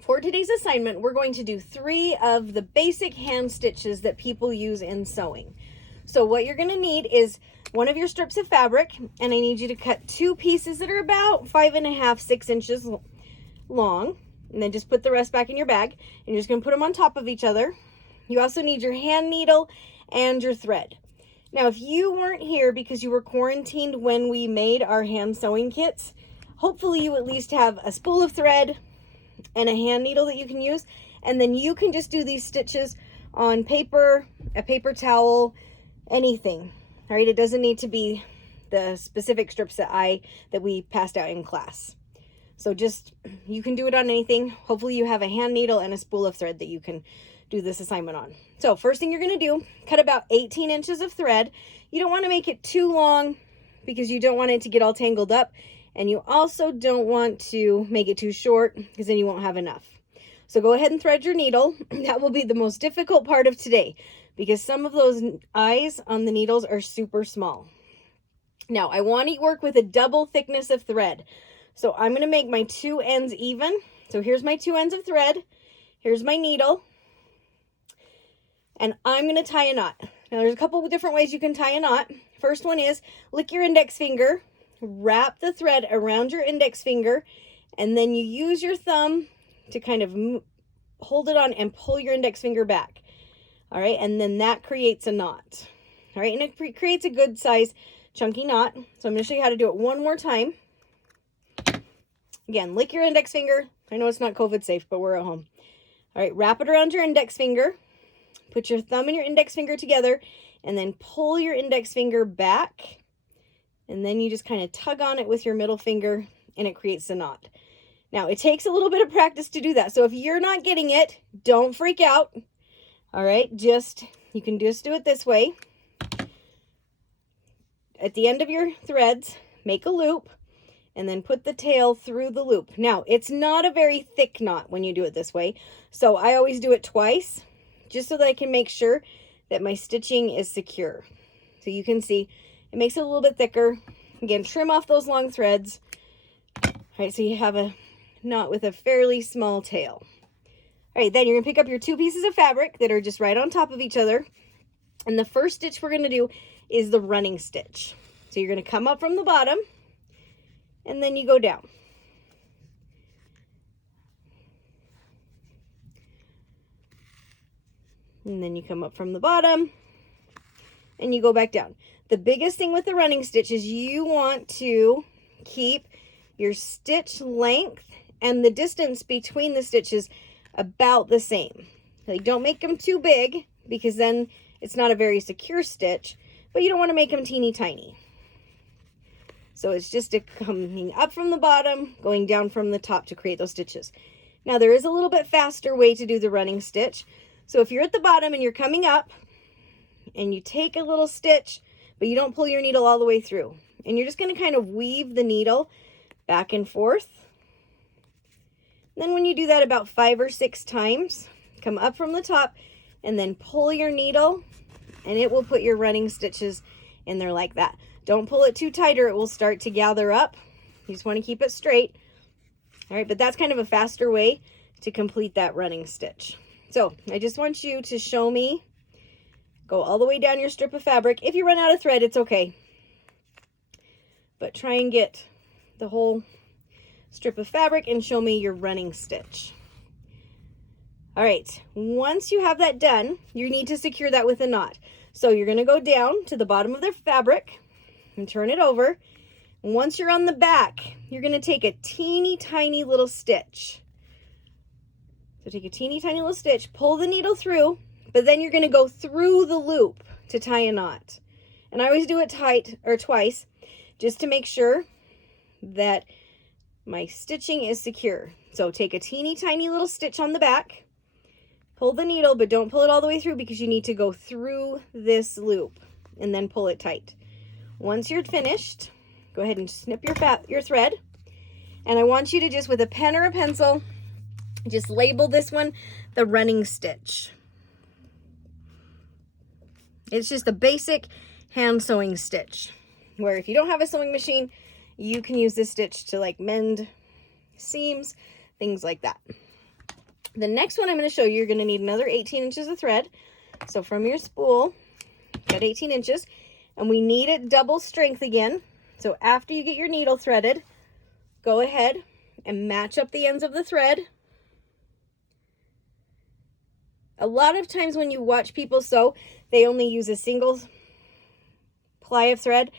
For today's assignment, we're going to do 3 of the basic hand stitches that people use in sewing. So what you're going to need is one of your strips of fabric, and I need you to cut 2 pieces that are about 5.5, 6 inches long, and then just put the rest back in your bag, and you're just going to put them on top of each other. You also need your hand needle and your thread. Now, if you weren't here because you were quarantined when we made our hand sewing kits, hopefully you at least have a spool of thread and a hand needle that you can use, and then you can just do these stitches on paper, a paper towel, anything. All right, it doesn't need to be the specific strips that we passed out in class. So just, you can do it on anything. Hopefully you have a hand needle and a spool of thread that you can do this assignment on. So first thing you're going to do, cut about 18 inches of thread. You don't want to make it too long because you don't want it to get all tangled up, and you also don't want to make it too short because then you won't have enough. So go ahead and thread your needle. That will be the most difficult part of today because some of those eyes on the needles are super small. Now I want to work with a double thickness of thread. So I'm going to make my 2 ends even. So here's my 2 ends of thread. Here's my needle. And I'm going to tie a knot. Now there's a couple of different ways you can tie a knot. First one is lick your index finger, wrap the thread around your index finger, and then you use your thumb to kind of hold it on and pull your index finger back. All right, and then that creates a knot. All right, and it creates a good size chunky knot. So I'm going to show you how to do it one more time. Again, lick your index finger. I know it's not COVID safe, but we're at home. All right, wrap it around your index finger. Put your thumb and your index finger together, and then pull your index finger back. And then you just kind of tug on it with your middle finger, and it creates a knot. Now, it takes a little bit of practice to do that. So if you're not getting it, don't freak out. All right, you can just do it this way. At the end of your threads, make a loop, and then put the tail through the loop. Now, it's not a very thick knot when you do it this way, so I always do it twice, just so that I can make sure that my stitching is secure. So you can see it makes it a little bit thicker. Again, trim off those long threads. All right, so you have a knot with a fairly small tail. All right, then you're gonna pick up your 2 pieces of fabric that are just right on top of each other. And the first stitch we're gonna do is the running stitch. So you're gonna come up from the bottom, and then you go down. And then you come up from the bottom and you go back down. The biggest thing with the running stitch is you want to keep your stitch length and the distance between the stitches about the same. Like, don't make them too big because then it's not a very secure stitch, but you don't want to make them teeny tiny. So it's just coming up from the bottom, going down from the top to create those stitches. Now there is a little bit faster way to do the running stitch. So if you're at the bottom and you're coming up and you take a little stitch, but you don't pull your needle all the way through, and you're just going to kind of weave the needle back and forth. And then when you do that about 5 or 6 times, come up from the top and then pull your needle, and it will put your running stitches in there like that. Don't pull it too tight or it will start to gather up. You just want to keep it straight. All right, but that's kind of a faster way to complete that running stitch. So I just want you to show me, go all the way down your strip of fabric. If you run out of thread, it's okay. But try and get the whole strip of fabric and show me your running stitch. All right, once you have that done, you need to secure that with a knot. So you're gonna go down to the bottom of the fabric and turn it over. Once you're on the back, you're gonna take a teeny tiny little stitch. So take a teeny tiny little stitch, pull the needle through, but then you're gonna go through the loop to tie a knot. And I always do it twice, just to make sure that my stitching is secure. So take a teeny tiny little stitch on the back, pull the needle, but don't pull it all the way through because you need to go through this loop and then pull it tight. Once you're finished, go ahead and snip your thread. And I want you to just, with a pen or a pencil, just label this one the running stitch. It's just a basic hand sewing stitch, where if you don't have a sewing machine, you can use this stitch to like mend seams, things like that. The next one I'm going to show you, you're going to need another 18 inches of thread. So from your spool, got 18 inches, and we need it double strength again. So after you get your needle threaded, go ahead and match up the ends of the thread. A lot of times when you watch people sew, they only use a single ply of thread,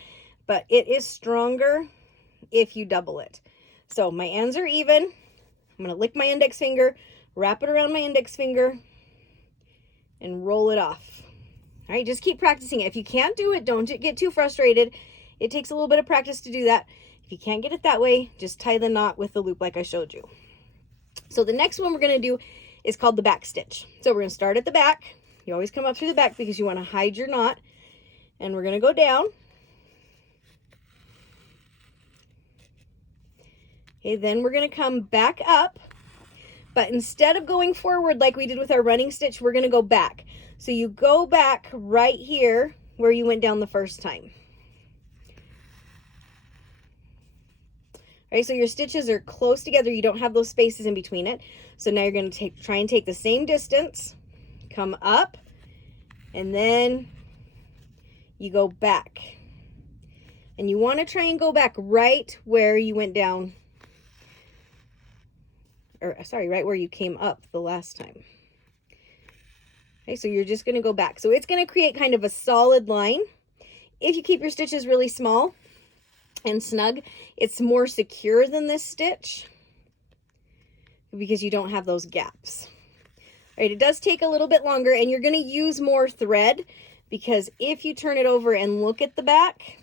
but it is stronger if you double it. So my ends are even. I'm going to lick my index finger, wrap it around my index finger, and roll it off. All right, just keep practicing it. If you can't do it, don't get too frustrated. It takes a little bit of practice to do that. If you can't get it that way, just tie the knot with the loop like I showed you. So the next one we're going to do is called the back stitch. So we're going to start at the back. You always come up through the back because you want to hide your knot. And we're going to go down. Okay, then we're going to come back up. But instead of going forward like we did with our running stitch, we're going to go back. So you go back right here where you went down the first time. All right, so your stitches are close together. You don't have those spaces in between it. So now you're going to try and take the same distance, come up, and then you go back. And you want to try and go back right where you went down. Or sorry, right where you came up the last time. Okay, so you're just going to go back. So it's going to create kind of a solid line. If you keep your stitches really small and snug, it's more secure than this stitch because you don't have those gaps. All right, it does take a little bit longer, and you're going to use more thread because if you turn it over and look at the back,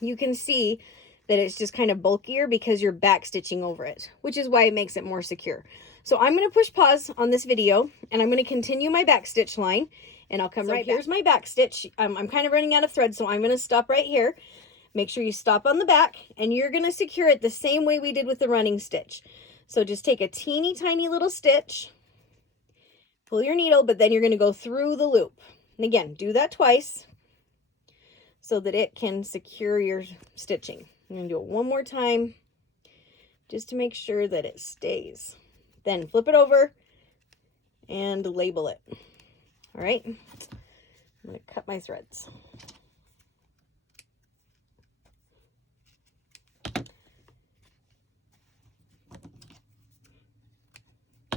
you can see that it's just kind of bulkier because you're back stitching over it, which is why it makes it more secure. So I'm going to push pause on this video, and I'm going to continue my back stitch line, and I'll come right back. Here's my back stitch. I'm kind of running out of thread, so I'm going to stop right here. Make sure you stop on the back, and you're going to secure it the same way we did with the running stitch. So just take a teeny tiny little stitch, pull your needle, but then you're going to go through the loop. And again, do that twice so that it can secure your stitching. I'm going to do it one more time just to make sure that it stays. Then flip it over and label it. All right, I'm going to cut my threads.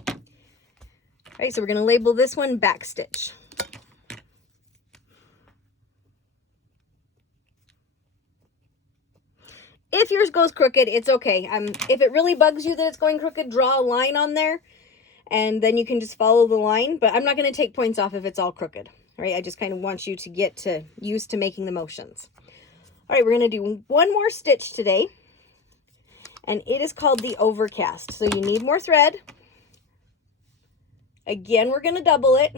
All right, so we're going to label this one back stitch. If yours goes crooked, it's okay. If it really bugs you that it's going crooked, draw a line on there, and then you can just follow the line. But I'm not going to take points off if it's all crooked. All right, I just kind of want you to get used to making the motions. All right, we're going to do one more stitch today, and it is called the overcast. So you need more thread. Again, we're going to double it.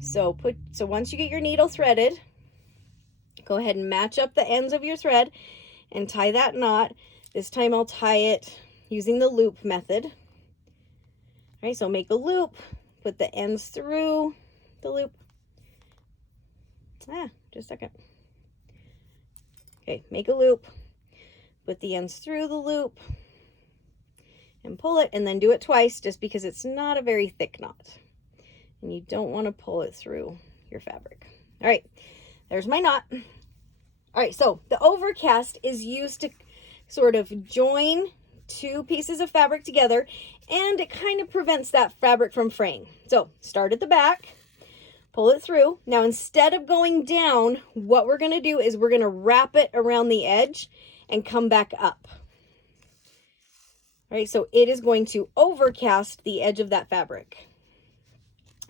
So once you get your needle threaded, go ahead and match up the ends of your thread and tie that knot. This time I'll tie it using the loop method. All right, so make a loop, put the ends through the loop. Just a second. Okay, make a loop, put the ends through the loop, and pull it, and then do it twice just because it's not a very thick knot. And you don't want to pull it through your fabric. All right, there's my knot. All right, so the overcast is used to sort of join two pieces of fabric together, and it kind of prevents that fabric from fraying. So start at the back, pull it through. Now, instead of going down, what we're going to do is we're going to wrap it around the edge and come back up. All right, so it is going to overcast the edge of that fabric.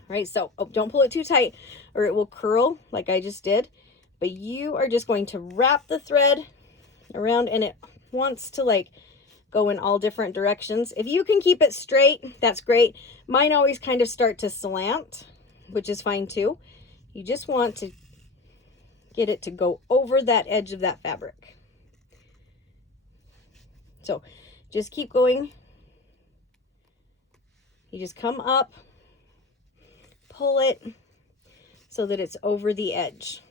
All right, so don't pull it too tight or it will curl like I just did. But you are just going to wrap the thread around, and it wants to like go in all different directions. If you can keep it straight, that's great. Mine always kind of start to slant, which is fine too. You just want to get it to go over that edge of that fabric. So just keep going. You just come up, pull it so that it's over the edge.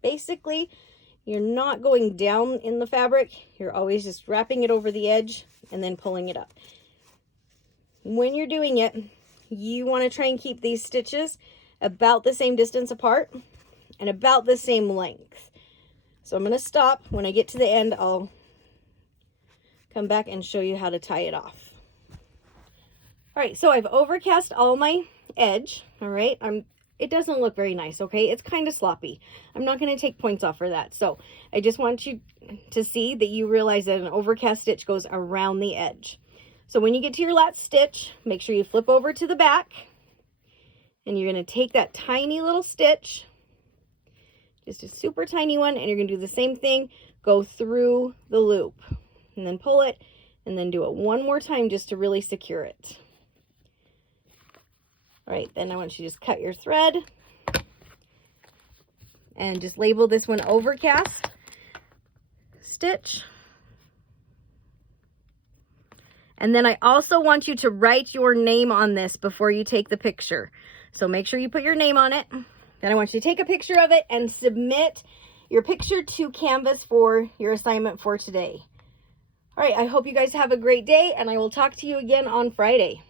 Basically, you're not going down in the fabric. You're always just wrapping it over the edge and then pulling it up. When you're doing it, you want to try and keep these stitches about the same distance apart and about the same length. So I'm going to stop. When I get to the end, I'll come back and show you how to tie it off. All right, so I've overcast all my edge. All right, it doesn't look very nice, okay? It's kind of sloppy. I'm not going to take points off for that. So I just want you to see that you realize that an overcast stitch goes around the edge. So when you get to your last stitch, make sure you flip over to the back, and you're going to take that tiny little stitch, just a super tiny one, and you're going to do the same thing, go through the loop, and then pull it, and then do it one more time just to really secure it. All right, then I want you to just cut your thread and just label this one overcast stitch. And then I also want you to write your name on this before you take the picture. So make sure you put your name on it. Then I want you to take a picture of it and submit your picture to Canvas for your assignment for today. All right, I hope you guys have a great day, and I will talk to you again on Friday.